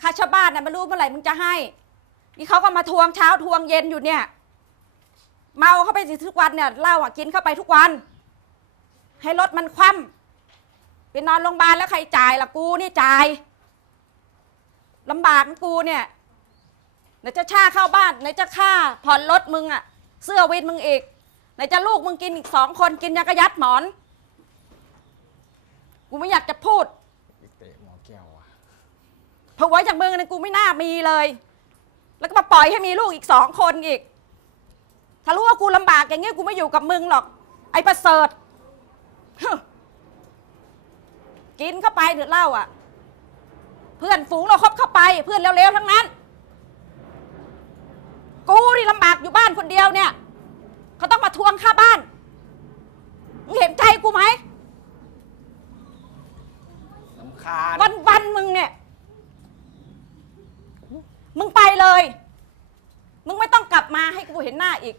ค่าเช่าบ้านน่ะไม่รู้เมื่อไหร่มึงจะให้ นี่เขาก็มาทวงเช้าทวงเย็นอยู่เนี่ย เมาเข้าไปทุกวันเนี่ยเหล้าอะกินเข้าไปทุกวัน ให้รถมันคว่ำไปนอนโรงพยาบาลแล้วใครจ่ายล่ะกูนี่จ่ายลำบากกูเนี่ยไหนจะช่าเข้าบ้านไหนจะค่าผ่อนรถมึงอะเสื้อวินมึงอีกไหนจะลูกมึงกินอีกสองคนกินยากระยัดหมอน กูไม่อยากจะพูดเตะหมอแก้วอะ เพราะว่าอย่างมึงเนี่ยกูไม่น่ามีเลย แล้วก็มาปล่อยให้มีลูกอีกสองคนอีก ถ้ารู้ว่ากูลำบากอย่างเงี้ยกูไม่อยู่กับมึงหรอก ไอ้ประเสริฐฮึกินเข้าไปเดือดเหล้าอะ เพื่อนฝูงเราคบเข้าไป เพื่อนเร็วๆทั้งนั้น กูนี่ลำบากอยู่บ้านคนเดียวเนี่ยเขาต้องมาทวงค่าบ้านมึงเห็นใจกูไหมลำคาญวันวันๆมึงเนี่ย มึงไปเลย มึงไม่ต้องกลับมาให้กูเห็นหน้าอีก